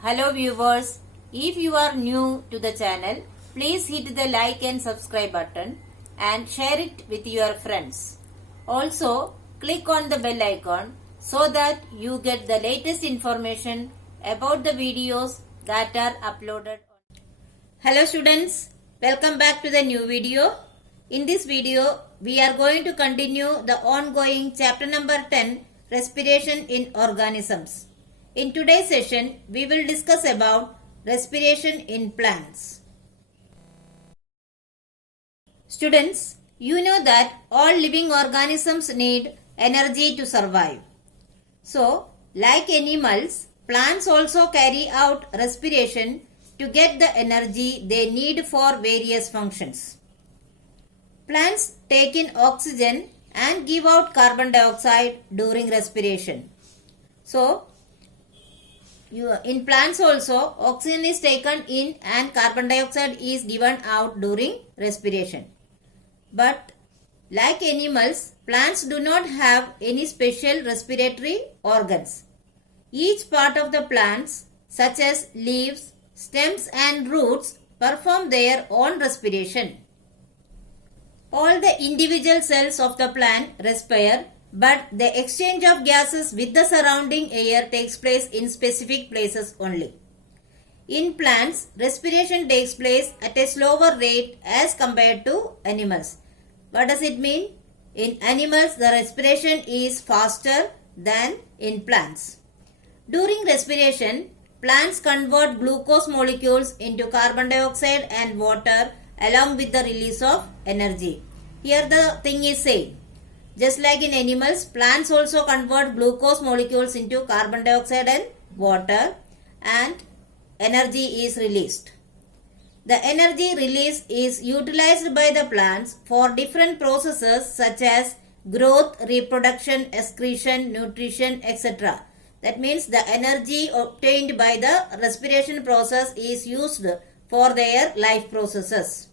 Hello viewers, if you are new to the channel, please hit the like and subscribe button and share it with your friends. Also, click on the bell icon so that you get the latest information about the videos that are uploaded. Hello students, welcome back to the new video. In this video, we are going to continue the ongoing chapter number 10, Respiration in Organisms. In today's session, we will discuss about respiration in plants. Students, you know that all living organisms need energy to survive. So, like animals, plants also carry out respiration to get the energy they need for various functions. Plants take in oxygen and give out carbon dioxide during respiration. So, in plants also, oxygen is taken in and carbon dioxide is given out during respiration. But like animals, plants do not have any special respiratory organs. Each part of the plants, such as leaves, stems and roots, perform their own respiration. All the individual cells of the plant respire, but the exchange of gases with the surrounding air takes place in specific places only. In plants, respiration takes place at a slower rate as compared to animals. What does it mean? In animals, the respiration is faster than in plants. During respiration, plants convert glucose molecules into carbon dioxide and water along with the release of energy. Here the thing is same. Just like in animals, plants also convert glucose molecules into carbon dioxide and water and energy is released. The energy release is utilized by the plants for different processes such as growth, reproduction, excretion, nutrition, etc. That means the energy obtained by the respiration process is used for their life processes.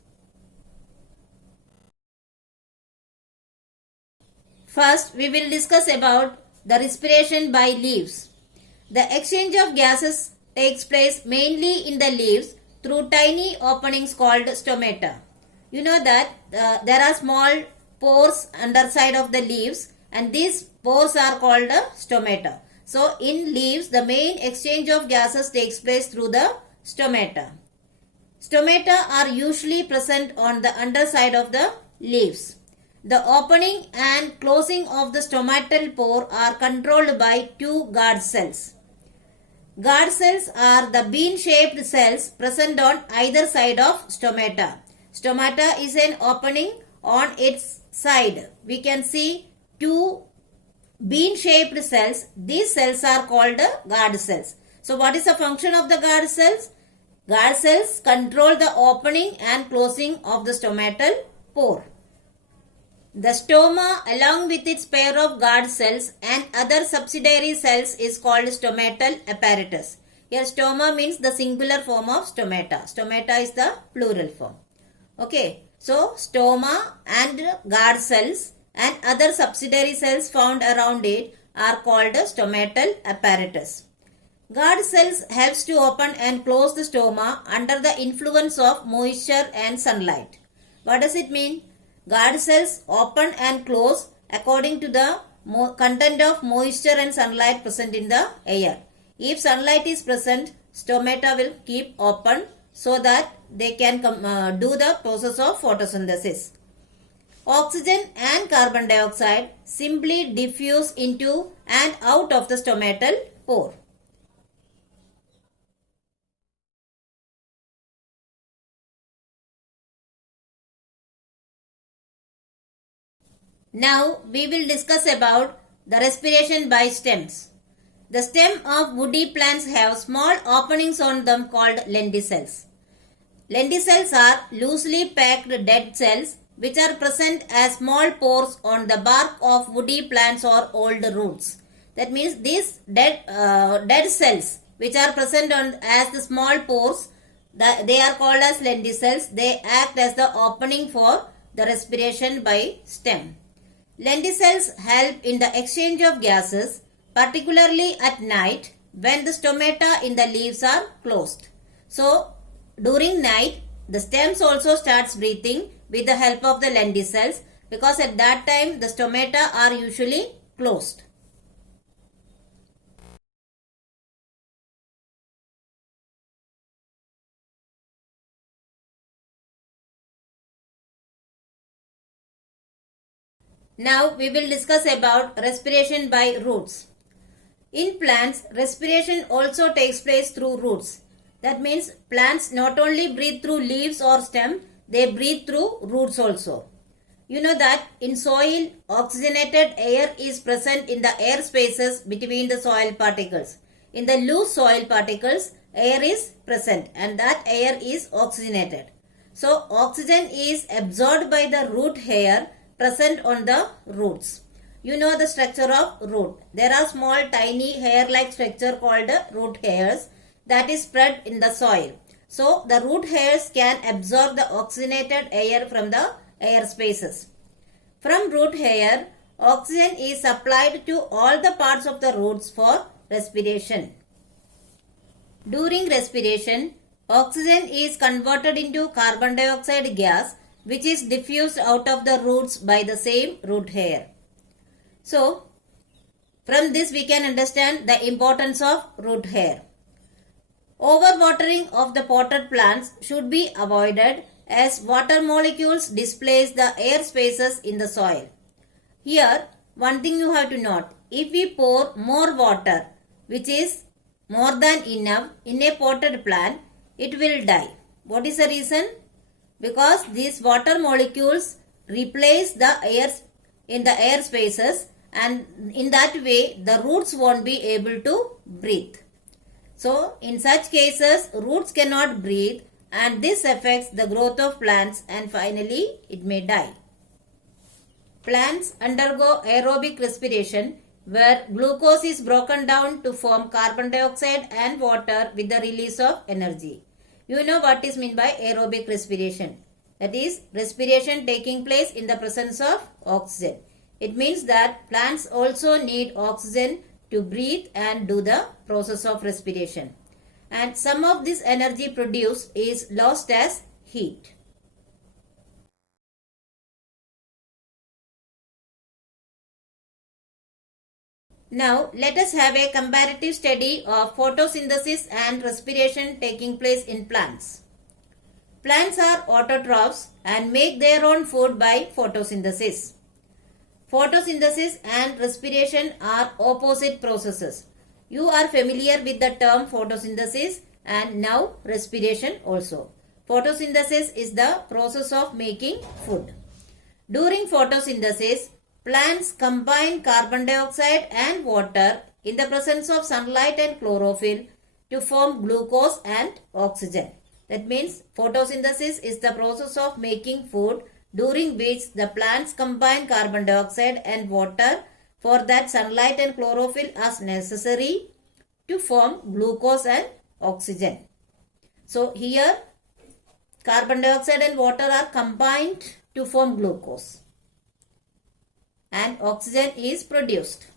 First, we will discuss about the respiration by leaves. The exchange of gases takes place mainly in the leaves through tiny openings called stomata. You know that there are small pores underside of the leaves and these pores are called stomata. So, in leaves, the main exchange of gases takes place through the stomata. Stomata are usually present on the underside of the leaves. The opening and closing of the stomatal pore are controlled by two guard cells. Guard cells are the bean-shaped cells present on either side of stomata. Stomata is an opening on its side. We can see two bean-shaped cells. These cells are called guard cells. So, what is the function of the guard cells? Guard cells control the opening and closing of the stomatal pore. The stoma along with its pair of guard cells and other subsidiary cells is called stomatal apparatus. Here stoma means the singular form of stomata. Stomata is the plural form. Okay. So stoma and guard cells and other subsidiary cells found around it are called stomatal apparatus. Guard cells helps to open and close the stoma under the influence of moisture and sunlight. What does it mean? Guard cells open and close according to the content of moisture and sunlight present in the air. If sunlight is present, stomata will keep open so that they can do the process of photosynthesis. Oxygen and carbon dioxide simply diffuse into and out of the stomatal pore. Now we will discuss about the respiration by stems. The stem of woody plants have small openings on them called lenticels. Lenticels are loosely packed dead cells which are present as small pores on the bark of woody plants or old roots. That means these dead cells which are present as the small pores, they are called as lenticels. They act as the opening for the respiration by stem. Lenticels help in the exchange of gases, particularly at night when the stomata in the leaves are closed. So, during night, the stems also starts breathing with the help of the lenticels, because at that time the stomata are usually closed. Now we will discuss about respiration by roots. In plants, respiration also takes place through roots. That means plants not only breathe through leaves or stem, they breathe through roots also. You know that in soil, oxygenated air is present in the air spaces between the soil particles. In the loose soil particles, air is present and that air is oxygenated. So, oxygen is absorbed by the root hair present on the roots. You know the structure of root. There are small tiny hair-like structure called root hairs that is spread in the soil. So, the root hairs can absorb the oxygenated air from the air spaces. From root hair, oxygen is supplied to all the parts of the roots for respiration. During respiration, oxygen is converted into carbon dioxide gas, which is diffused out of the roots by the same root hair. So, from this we can understand the importance of root hair. Overwatering of the potted plants should be avoided as water molecules displace the air spaces in the soil. Here, one thing you have to note, if we pour more water, which is more than enough in a potted plant, it will die. What is the reason? Because these water molecules replace the air in the air spaces, and in that way the roots won't be able to breathe. So, in such cases, roots cannot breathe and this affects the growth of plants and finally it may die. Plants undergo aerobic respiration where glucose is broken down to form carbon dioxide and water with the release of energy. You know what is meant by aerobic respiration. That is respiration taking place in the presence of oxygen. It means that plants also need oxygen to breathe and do the process of respiration. And some of this energy produced is lost as heat. Now let us have a comparative study of photosynthesis and respiration taking place in plants. Plants are autotrophs and make their own food by photosynthesis. Photosynthesis and respiration are opposite processes. You are familiar with the term photosynthesis and now respiration also. Photosynthesis is the process of making food. During photosynthesis, plants combine carbon dioxide and water in the presence of sunlight and chlorophyll to form glucose and oxygen. That means photosynthesis is the process of making food during which the plants combine carbon dioxide and water. For that, sunlight and chlorophyll are necessary to form glucose and oxygen. So here carbon dioxide and water are combined to form glucose and oxygen is produced.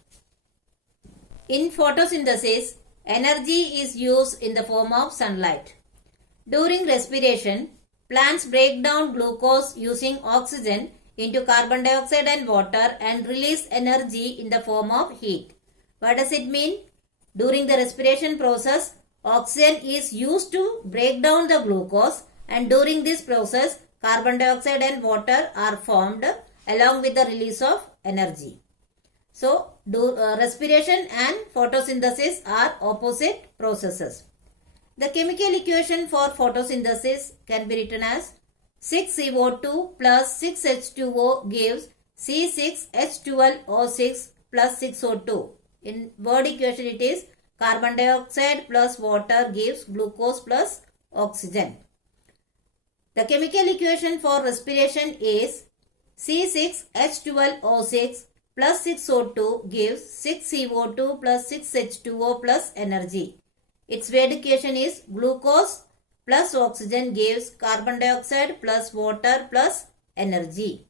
In photosynthesis, energy is used in the form of sunlight. During respiration, plants break down glucose using oxygen into carbon dioxide and water and release energy in the form of heat. What does it mean? During the respiration process, oxygen is used to break down the glucose, and during this process, carbon dioxide and water are formed along with the release of energy. So, respiration and photosynthesis are opposite processes. The chemical equation for photosynthesis can be written as 6CO2 plus 6H2O gives C6H12O6 plus 6O2. In word equation it is carbon dioxide plus water gives glucose plus oxygen. The chemical equation for respiration is C6H12O6 plus 6O2 gives 6CO2 plus 6H2O plus energy. Its word equation is glucose plus oxygen gives carbon dioxide plus water plus energy.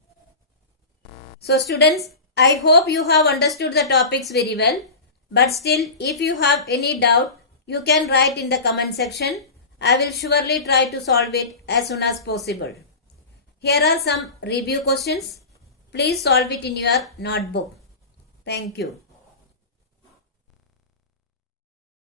So students, I hope you have understood the topics very well. But still, if you have any doubt, you can write in the comment section. I will surely try to solve it as soon as possible. Here are some review questions. Please solve it in your notebook. Thank you.